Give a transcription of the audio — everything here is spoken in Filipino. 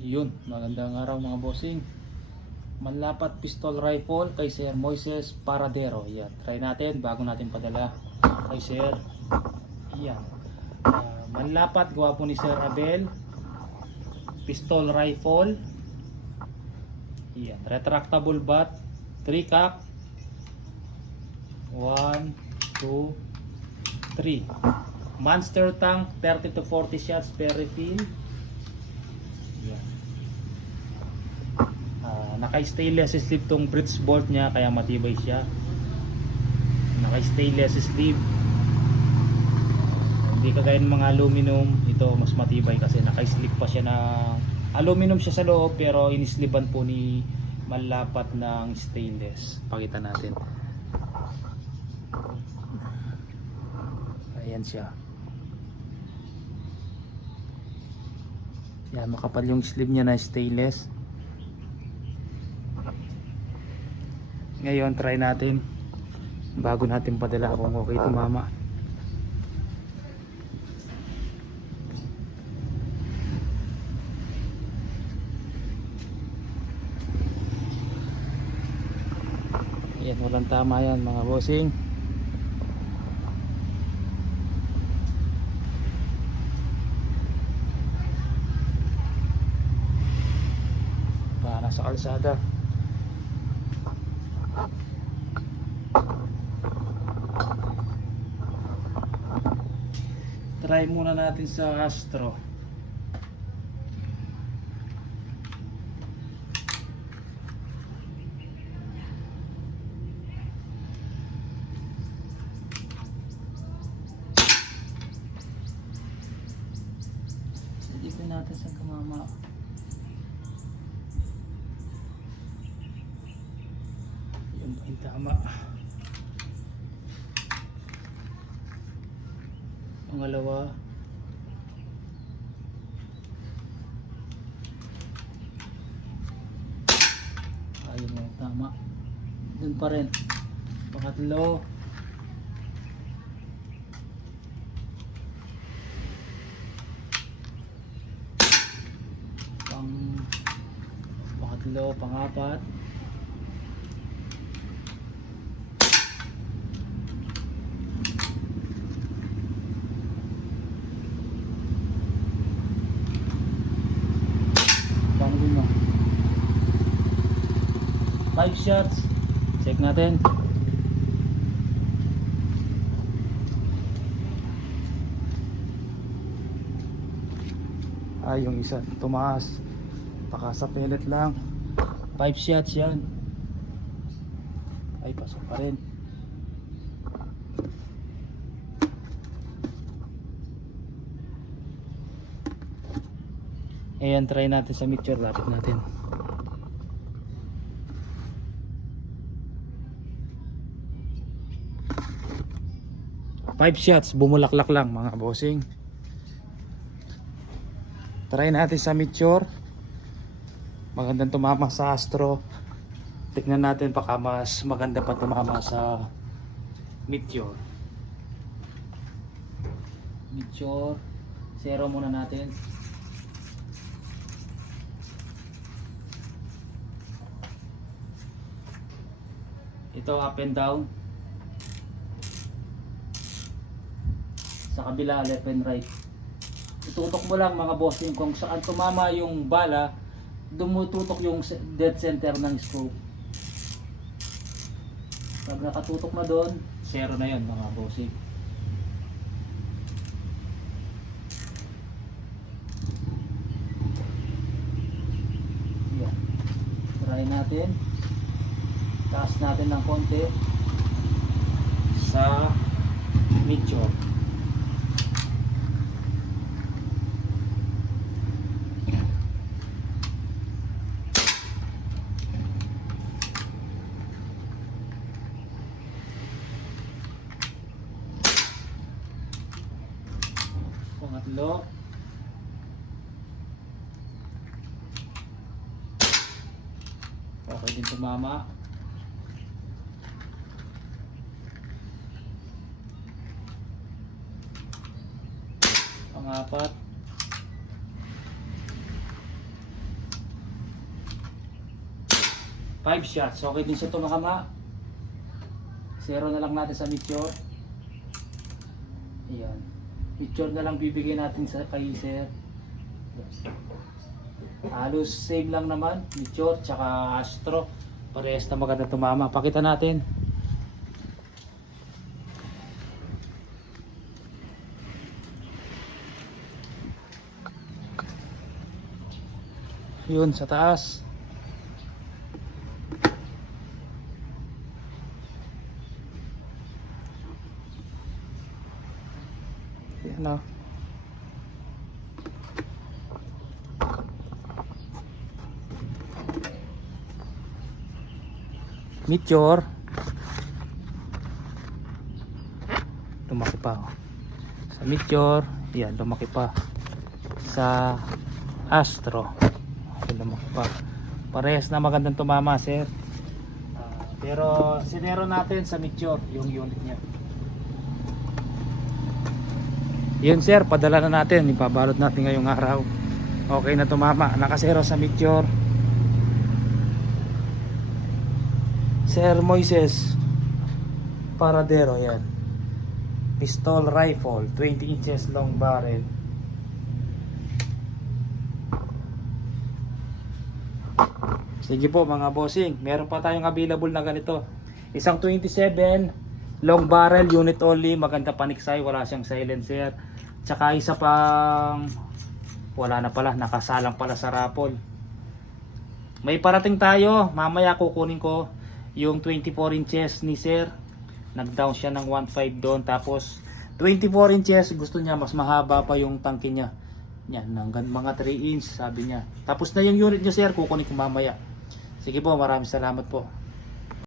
Yun, magandang araw mga bossing. Manlapat pistol rifle kay Sir Moises Paradero. Yan, try natin bago natin padala kay Sir. Yan. Manlapat gawa po ni Sir Abel. Pistol rifle. Yan, retractable bat. 3 cock. 1, 2, 3. Monster tank 30 to 40 shots per refill. Yan. Naka-stainless sleeve tong bridge bolt niya kaya matibay siya. Naka-stainless sleeve. Hindi kagaya ng mga aluminum, ito mas matibay kasi naka-sleeve pa siya ng aluminum siya sa loob pero inisliban po ni Manlapat ng stainless. Pakita natin. Ayan siya. Yan, makapal yung sleeve niya na stainless. Ngayon try natin bago natin padala kung okay tumama. Yan, walang tama yan mga bossing. Para sa kalsada. Try muna natin sa Astro. Silipin natin sa kamama. Yun ba yung tama? Pangalawa. Ayun na yung tama. Dun pa rin. Pangatlo. Pangatlo, pangapat. Panglima. 5 shots. Check natin. Yung isa tumaas. Baka sa pellet lang. 5 shots yan. Ay, pasok pa rin. Ayan, try natin sa mixture. Lapit natin. Five shots, bumulaklak lang mga bossing. Try natin sa mixture. Magandang tumama sa Astro. Tignan natin baka mas maganda pa tumama sa mixture. Mixture. Zero muna natin. Ito up and down. Sa kabila left and right. Itutok mo lang mga bossing kung saan tumama yung bala, dumututok yung dead center ng scope. Pag nakatutok na doon, zero na yun mga bossing. Yan. Try natin. Taas natin ng konti sa mixture. Pangatlo. Okay din tumama. Pangapat. 5 shots. Okay din siya tumahama. 0 na lang natin sa Meteor. Ayan. Meteor na lang bibigay natin sa kay sir. Halos same lang naman. Meteor tsaka Astro. Parehas na maganda tumama. Pakita natin. Yun sa taas. Yan o. Meteor. Lumaki pa oh. Sa Meteor, yan lumaki pa. Sa Astro, lumaki pa. Parehas na magandang tumama, sir. Pero sinero natin sa Meteor yung unit niya. Yun sir, padala na natin. Ipabalot natin ngayong araw. Okay na tumama. Nakasero sa Meteor. Sir Moises Paradero, yan. Pistol rifle, 20 inches long barrel. Sige po mga bossing, meron pa tayong available na ganito. Isang 27 long barrel unit only, maganda paniksay, wala siyang silencer. Tsaka isa pang wala na pala, nakasalang pala sa raffle. May parating tayo, mamaya kukunin ko yung 24 inches ni sir. Nag-down siya ng 1.5 doon. Tapos 24 inches, gusto niya mas mahaba pa yung tangke niya. Yan, hanggang mga 3 inch sabi niya. Tapos na yung unit niya sir, kukunin ko mamaya. Sige po, maraming salamat po.